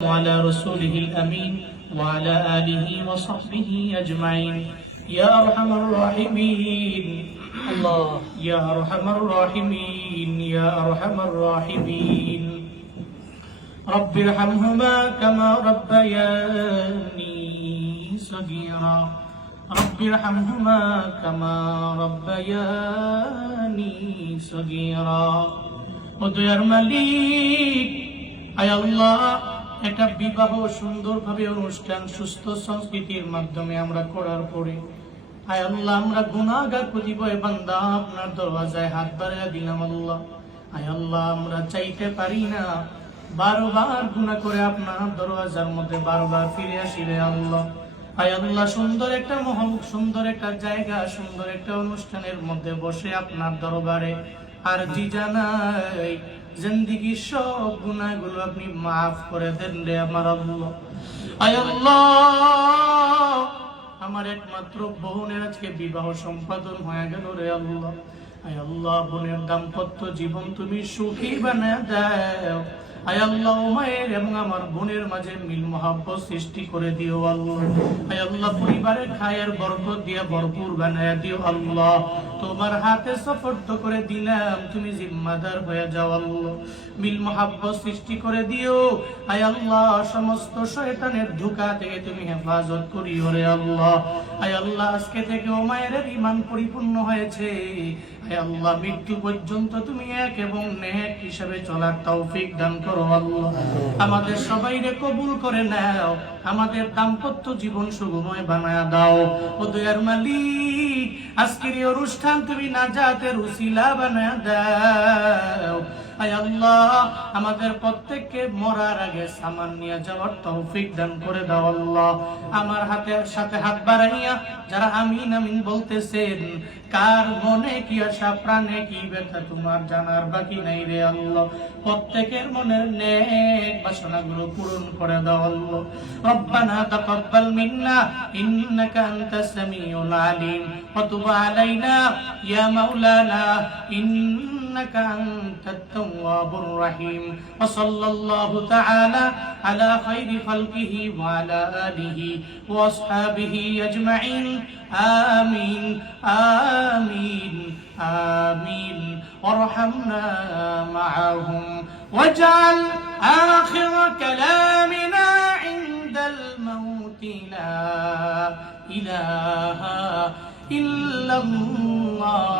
وعلى رسوله الأمين وعلى آله وصحبه أجمعين. يا أرحم الراحمين. الله. يا أرحم الراحمين. يا أرحم الراحمين. رب ارحمهما كما ربياني صغيرا. رب ارحمهما كما ربياني صغيرا. ودير مليك يا الله. একটা বিবাহ সুন্দরভাবে অনুষ্ঠান, সুস্থ সংস্কৃতির মাধ্যমে আমরা করার পরে। আয় আল্লাহ, আমরা গুনাহগার কতিপয় বান্দা, আপনার দরওয়াজায় হাত বাড়াইয়া দিলাম আল্লাহ। আয় আল্লাহ, আমরা চাইতে পারি না। বারবার গুনাহ করে আপনার দরওয়াজার মধ্যে বারবার ফিরে আসি রে আল্লাহ। আয় আল্লাহ, সুন্দর একটা মহল সুন্দর একটা জায়গা, সুন্দর একটা অনুষ্ঠানের মধ্যে বসে আপনার দরবারে। আর জি জানাই জিন্দিগির সব গুনাহগুলো আপনি মাফ করে দেন রে আমার আমার একমাত্র বোনের আজকে বিবাহ সম্পাদন হয়ে গেল রে আল্লাহ। আয় আল্লাহ, বোনের দাম্পত্য জীবন তুমি সুখী বানায় দাও। মায়ের এবং আমার বোনের মাঝে মিল মহাব্বত সৃষ্টি করে দিও আল্লাহ। খায়ের বরকত দিয়ে ভরপুর বানায় দিও আল্লাহ। তোমার হাতে করে দিলাম, তুমি জিম্মাদার হয়ে যাও আল্লাহ। মিল মহাব্বত সৃষ্টি করে দিও। সমস্ত শয়তানের ধোকা থেকে তুমি হেফাজত করিও রে আল্লাহ। আয় আল্লাহ, আজকে থেকে ও মায়ের ইমান পরিপূর্ণ হয়েছে। আয় আল্লাহ, মৃত্যু পর্যন্ত তুমি এক এবং নেক হিসাবে চলার তৌফিক দান করো। আল্লাহ সবাই রে কবুল করে নাও, আমাদের দাম্পত্য জীবন সুগময় বানায় দাও। ও দয়ার মালিক, আজকের অনুষ্ঠান তুমি না যাতে রুসিলা বানায় দাও। আমাদের প্রত্যেককে মরার আগে সামান নিয়ে যাওয়ার তৌফিক দান করে দাও আল্লাহ। আমার হাতের সাথে হাত বাড়াইয়া যারা আমিন আমিন বলতেছেন, কার মনে কি আশা, প্রাণে কি ব্যথা, তোমার জানার বাকি নাই রে আল্লাহ। প্রত্যেকের মনের নেক বাসনাগুলো পূরণ করে দাও আল্লাহ। রব্বানা তাকাব্বাল মিন্না, ইন্নাকা আনতাস সামিউল আলিম। ওয়া তুব আলাইনা, ইয়া মাওলানা إنك أنت التواب الرحيم وصلى الله تعالى على خير خلقه وعلى آله وأصحابه أجمعين. آمين. آمين. آمين. وارحمنا معهم. واجعل آخر كلامنا عند الموت. لا إله إلا الله.